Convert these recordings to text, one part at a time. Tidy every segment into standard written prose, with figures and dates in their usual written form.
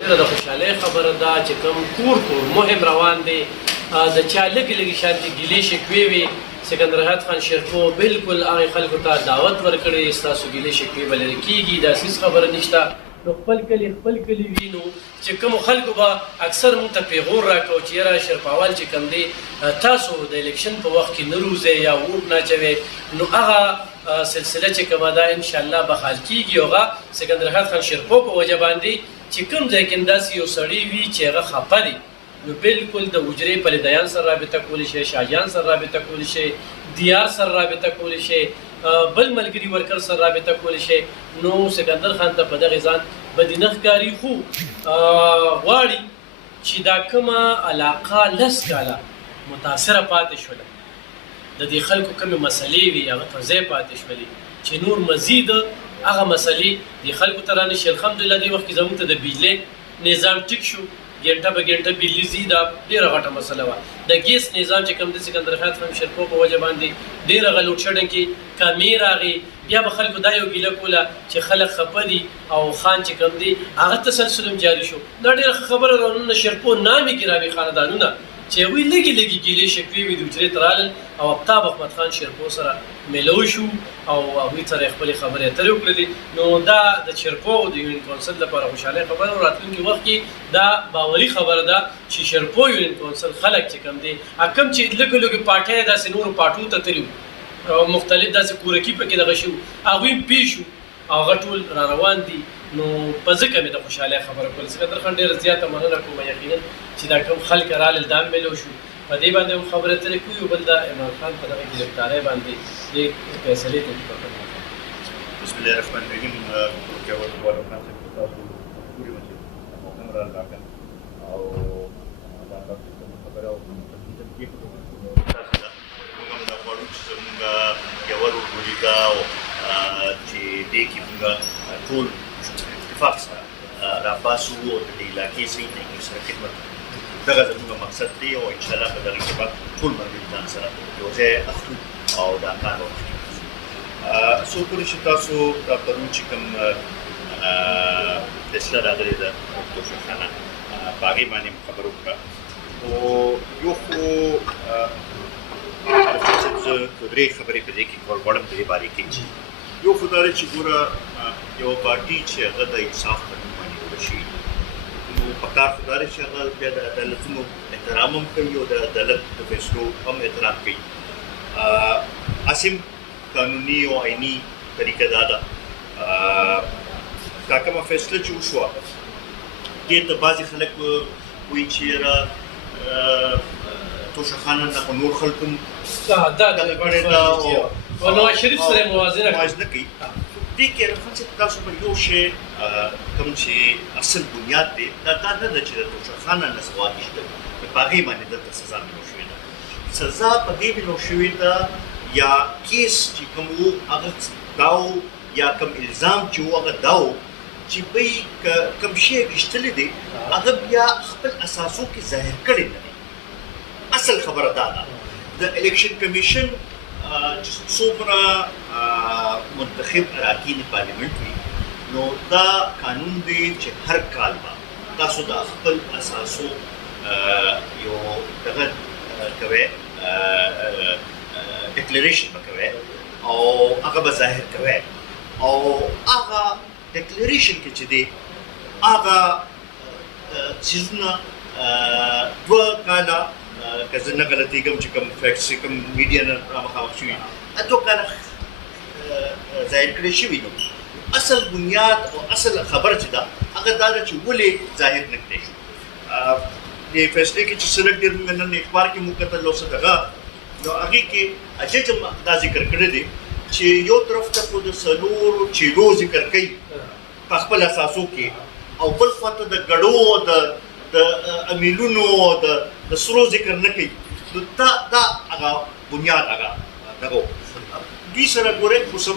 ډېره د خوشحالۍ خبره ده چې کوم کور مهم روان دی د چا لږې لږې شانتې ګیلې شکوې وي سکندر حیات خان شیرپو بالکل هغې خلکو ته دعوت ورکړی ستاسو ګیلې شکوې به لرې کېږي داسې هېڅ خبره نشته نو خپل کلي وي نو چې کومو خلکو به اکثر موږ ته پیغور راکړو چې یاره شیرپاوال چې کوم دی تاسو د الیکشن په وخت کې نه روزئ یا ووټ نه اچوئ نو هغه سلسله چې کومه ده انشاءالله به حال کېږي او هغه سکندر حیات خان شیرپو په وجه باندې چې کوم ځای کې داسې یو سړی وي چې هغه خفه دی نو بالکل د حجرې پلیدیان سره رابطه کولی شي شاهجان سره رابطه کولی شي دیار سره رابطه کولی شي بل ملګري ورکر سره رابطه کولی شي نو سکندر خان ته په دغې ځان بدي نه ښکاري خو غواړي چې دا کومه علاقه لس کاله متاثره پاتې شوله د دې خلکو کومې مسلې وي هغه پر ځای پاتې شولې چې نور مزید هغه مسلې د خلکو ته رانشي الحمدلله دې وخت کې زموږ ته د بجلۍ نظام ټیک شو ګنټه به ګنټه بجلي ځي دا ډېره غټه مسله وه د ګیس نظام چې کوم د سکندر حیات خان شیرپو په وجه باندې ډېره هغه لوډ شیډنګ کې کمې راغې بیا به خلکو دا یو ګیله کوله چې خلک خفه دي او خان چې کوم دی هغه تسلسل هم جاري شو دا ډېره ښه خبره ده نن شیرپو نامې ګرامي خاندانونه چې هغوی لږې لږې ګیلې شکوې وي د حجرې ته رالل او آفتاب احمد خان شیرپو سره میلو شو او هغوی سره یې خپلې خبرې اترې وکړلې نو دا د شیرپو د یونین کونسل لپاره خوشحالۍ خبره او راتلونکي وخت کې دا باوري خبره ده چې شیرپو یونین کونسل خلک چې کوم دی کوم چې لږې لږې پارټۍ داسې نورو پارټو ته تللي وو مختلف داسې کورکي پکې دغه شي هغوی هم پېښ شو او هغه ټول را روان دي نو په ځکه مې د خوشحالۍ خبره کوله سکندر خان ډېره زیاته مننه کوم یقینا چې دا کوم خلک رالل دا هم میلو شو په دې باندې هم خبرې اترې کوي او بل د عمران خان په دغه ګرفتارۍ باندې دې فیصلې ته بسم الله الرحمن الرحیم جواب ورکړم چې تاسو پوری مچ مهم را راکړ او دا تاسو خبره او تاسو کې په تاسو دا موږ دا وړو چې موږ یو ورګولیکا او چې دې کې موږ ټول اتفاق سره را پاسو او د علاقې صحیح نه سره خدمت دغه زموږ مقصد دی او ان شاء الله په دغه کې به ټول ملګري سره یو ځای اخلو او دا کار وکړو څو پورې چې تاسو دا پرون چې کوم فیصله راغلې ده توشخانه په هغې باندې خبره وکړه او یو خو زه درې خبرې په دې کې کول غواړم په دې باره کې یو خو دا دی چې ګوره یو پارټي چې هغه د انصاف په نوم باندې جوړه شوې نو پکار خو دا دی چې هغه بیا د عدالتونو احترام هم کوي او د عدالت د فیصلو هم احترام کوي اسیم قانوني او عیني طریقه دا ده دا کومه فیصله چې وشوه دې ته بعضې خلک وایي چې یاره توشخانه دغه نور خلک هم دغه کړې ده او نواز شریف سره موازنه کوي دې کې رفت چې تاسو په یو شی کوم چې اصل بنیاد دی دا نه ده چې د توشخانه نه سوال نشته په هغې باندې دلته سزا ملو شوې ده سزا په دې ملو شوې ده یا کیس چې کوم وو هغه دا یا کوم الزام چې وو هغه دا و چې بی کوم شی غشتلی دی هغه بیا خپل اساسو کې ظاهر کړی نه دی اصل خبره دا ده د الیکشن کمیشن چې څومره منتخب اراکین پارلیمنت وي نو دا قانون دی چې هر کال به تاسو د خپل اساسو یو دغه کوئ ډیکلیریشن به کوئ او هغه به ظاهر کوئ او هغه ډیکلیریشن کې چې دی هغه څیزونه دوه کاله که زه نه غلطېږم چې کوم فیکټس چې کوم میډیا نه رامخامخ شوي دوه کاله ظاهر کړی شوي نو اصل بنیاد او اصل خبره چې ده هغه دا ده چې ولې ظاهر نه کړی شو دې فیصلې کې چې څه لږ ډېر موږ نن اخبار کې موږ کتل او څه دغه نو هغې کې جج هم دا ذکر کړی دی چې یو طرف ته خو د څلورو چیلو ذکر کوي په خپل اساسو کې او بل خواته د ګډو د امیلونو د سرو ذکر نه کوي نو دا هغه بنیاد هغه دغه دوی سره ګورئ خو سم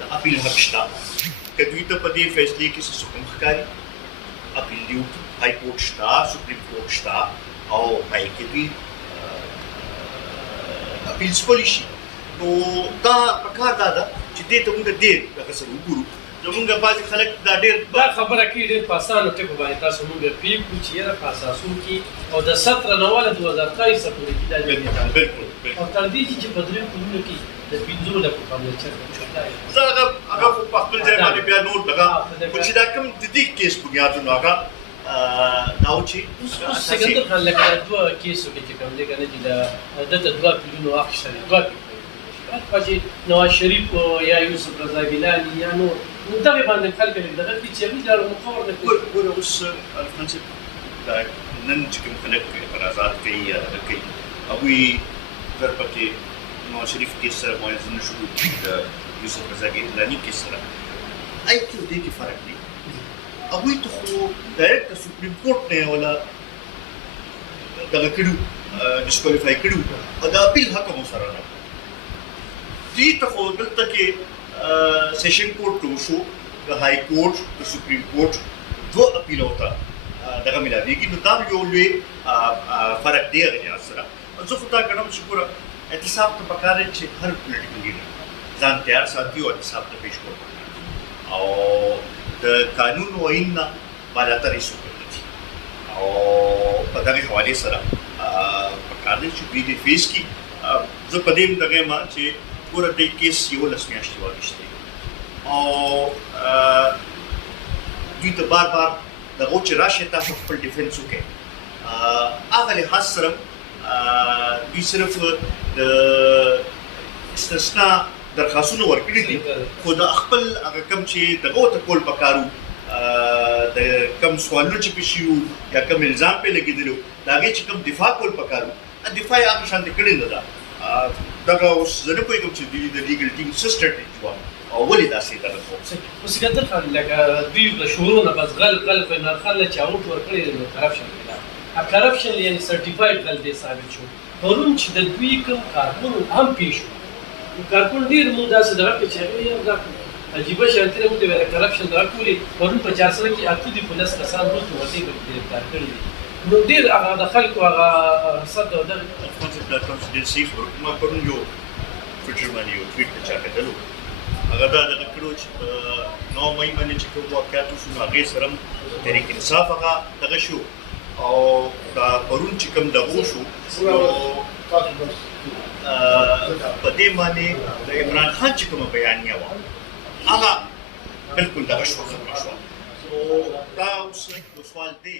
د اپیل حق شته که دوی ته په دې فیصلې کې څه حکم ښکاري اپیل دی های کورټ شته سپریم کورټ شته او پای کې دوی اپیلز کولی شي نو دا پکار دا ده چې دې ته موږ دې دغه سره وګورو زمونږ بعضې خلک دا ډېر دا خبره کې ډېر په اسانو ټکو باندې تاسو موږ پرېږدو چې یاره په اساسو کې او د 17 نه واله 2023 پورې کې دا بالکل او تر دې چې په درېیو کلونو کې د 15 لکو باندې چرته زه هغه په خپل ځای باندې بیا نوټ لګا خو چې دا کوم د دې کیس بنیادونه هغه دا و چې سکندر خان لکه دوه کیسو کې چې کوم دی که نه چې دته دوه پیلونو اخیستل دوه چې نواز شریف یا یوسف رضا ګیلاني یا نور دغې باندې خلک دغه دي چې هغوی دا مقرر نه کوي ګوره اوس عرفان صاحب دا نن چې کوم خلک اعتراضات کوي یا دغه کوي هغوی در پکې نواز شریف کیس سره موازنه نه شو کوي د یوسف رضا ګیلاني کیس سره آی کې دې کې فرق دی هغوی ته خو ډایرکټ د سپریم کورټ نه ولا دغه کړو ډسکوالیفای کړو او د اپیل حق مو سره نه دې ته خو دلته کې سیشن کورټ وشو د های کورټ د سپریم کورټ دوه اپیل وته دغه ملاویږي نو دا یو لوی فرق دی هغه سره زه خو دا ګڼم چې ګوره احتساب ته پکار دی چې هر پولیټیکل لیډر ځان تیار ساتي او احتساب ته پیش کول او د قانون او آئین نه بالاتر یې څوک نه دي او په دغې حوالې سره پکار دی چې دوی دې فیس کړي زه په دې دغه یم چې ګوره دې کیس 11 میاشتې واخیستی او دوی ته بار بار دغه چې راشئ تاسو خپل ډیفنس وکړئ هغه لحاظ سره دوی صرف د استثنا درخواستونه ورکړي دي خو د خپل هغه کوم چې دغه ورته کول پکارو د کوم سوالونه چې پېښ شي یا کوم الزام پرې لګېدلی و د هغې چې کوم دفاع کول پکارو دفاع یې هغه شانتې کړې نه ده دغه اوس زه نه پوهېږم چې دوی د لیګل ټیم څه سټرټیجي وه او ولې داسې دغه کوم اوس سکندر خان لکه دوی د شروع نه بس غل خو عمران خان له چې آوټ ورکړی دی نو کرپشن دی کرپشن یعنې سرټیفاید غل دی ثابت شو پرون چې د دوی کوم کارکون هم پیښ شو کارکون ډېر مو داسې دغه کړې چې هغوی یو دا عجیبه شانتي نه مو ته ویله کرپشن دغه کولې پرون په 400 کې 8 دي 15 کسان وروسته ورته ګرفتار کړي دي نو ډېر هغه د خلکو هغه حسد او دغه ډېر صحیح خبره ما پرون یو ټویټر باندې یو ټویټ ته چا کتلو هغه دا دغه کړو چې په 9 مې باندې چې کوم واقعیت وشو نو هغې سره هم تحریک انصاف هغه دغه شو او دا پرون چې کوم دغه وشو نو په دې باندې د عمران خان چې کومه بیانیه وه هغه بالکل دغه شوه ختمه شوه نو دا اوس یو سوال دی